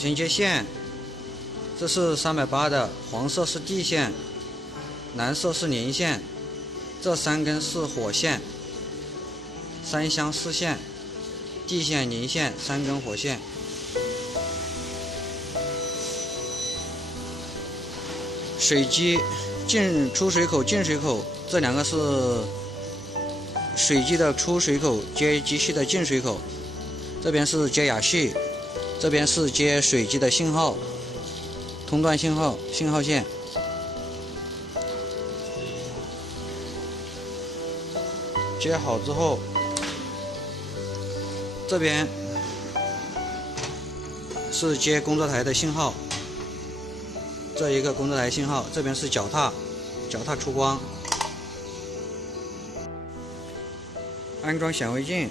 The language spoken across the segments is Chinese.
先接线，这是380的，黄色是地线，蓝色是零线，这3根是火线，3箱4线，地线零线，3根火线。水机出水口、进水口，这2个是水机的出水口，接机器的进水口。这边是接氩气，这边是接水机的信号，通断信号线。接好之后，这边是接工作台的信号，这一个工作台信号，这边是脚踏出光，安装显微镜，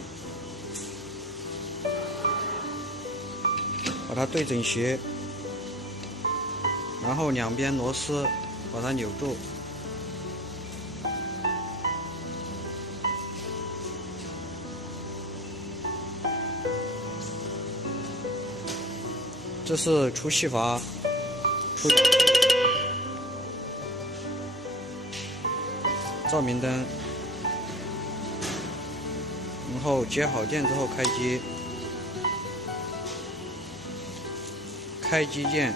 把它对整齐，然后2边螺丝把它扭住。这是出气阀，照明灯，然后接好电之后开机，开机键，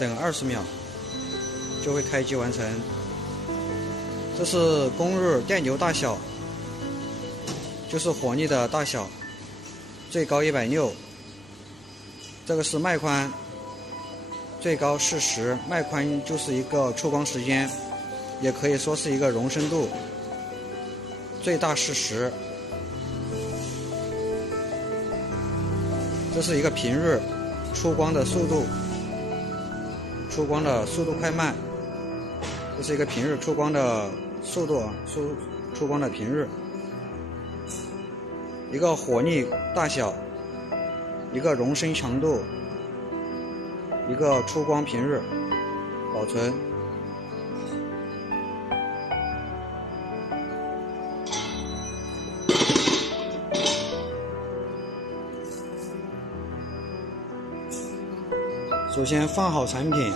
等20秒就会开机完成。这是供日电流大小，就是火力的大小，最高160，这个是脉宽，最高是10，脉宽就是一个出光时间，也可以说是一个容深度，最大是10。这是一个频率，出光的速度快慢，这是一个频率出光的速度，出光的频率。一个火力大小，一个容深强度，一个出光频率，保存。首先放好产品，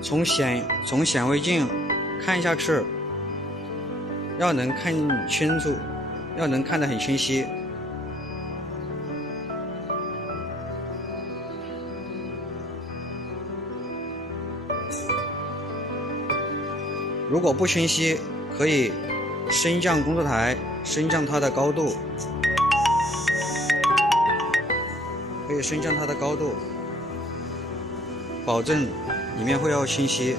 从显微镜看下去，要能看清楚，要能看得很清晰。如果不清晰，可以升降工作台，升降它的高度，保证里面会要清晰。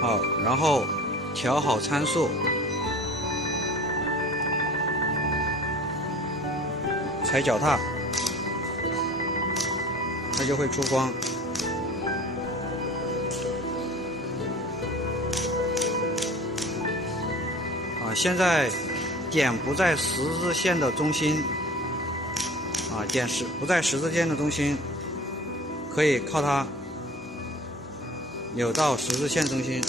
好，然后调好参数，踩脚踏，它就会出光。现在点不在十字线的中心，点不在十字线的中心，可以靠它扭到十字线中心。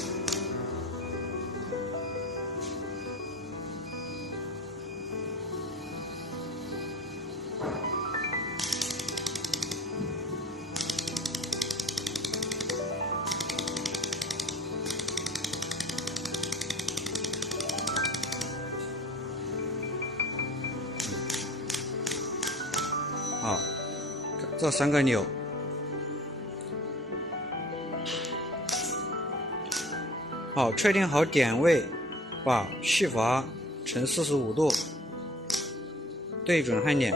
好，这3个钮，好，确定好点位，把气阀呈45度，对准焊点，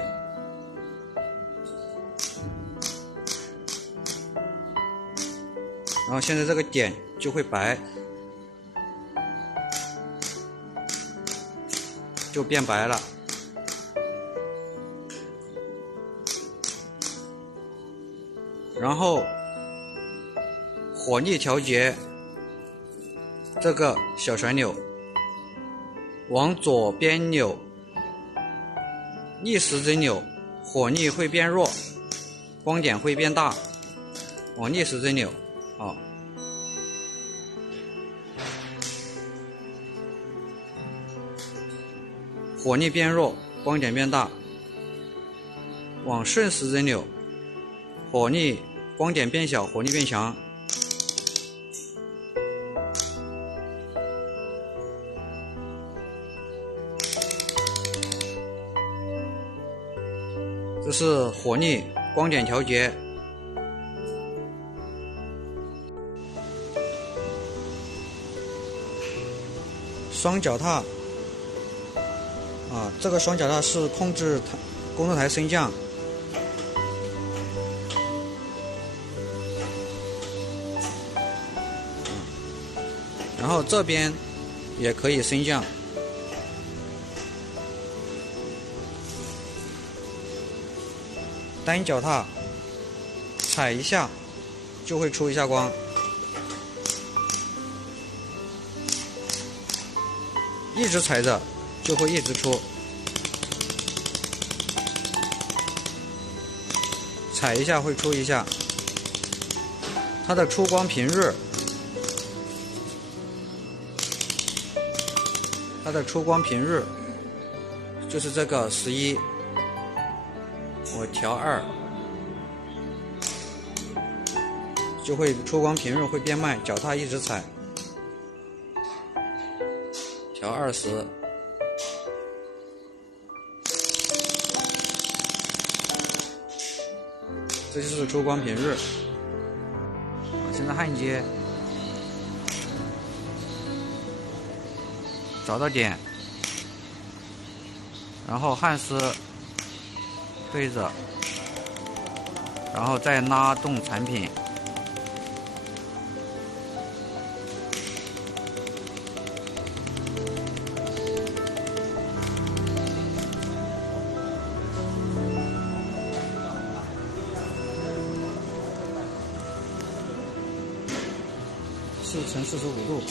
然后现在这个点就会白，就变白了。然后火力调节这个小旋钮往左边扭，逆时针扭，火力会变弱，光点会变大。往逆时针扭，好。火力变弱，光点变大。往顺时针扭，火力光点变小，火力变强。这是火力光点调节。双脚踏这个双脚踏是控制工作台升降。然后这边也可以升降。单脚踏踩一下就会出一下光，一直踩着就会一直出，踩一下会出一下。它的出光频率，就是这个11，我调2，就会出光频率会变慢，脚踏一直踩。调20，这就是出光频率。现在焊接，找到点，然后焊丝对着，然后再拉动产品。4×45度。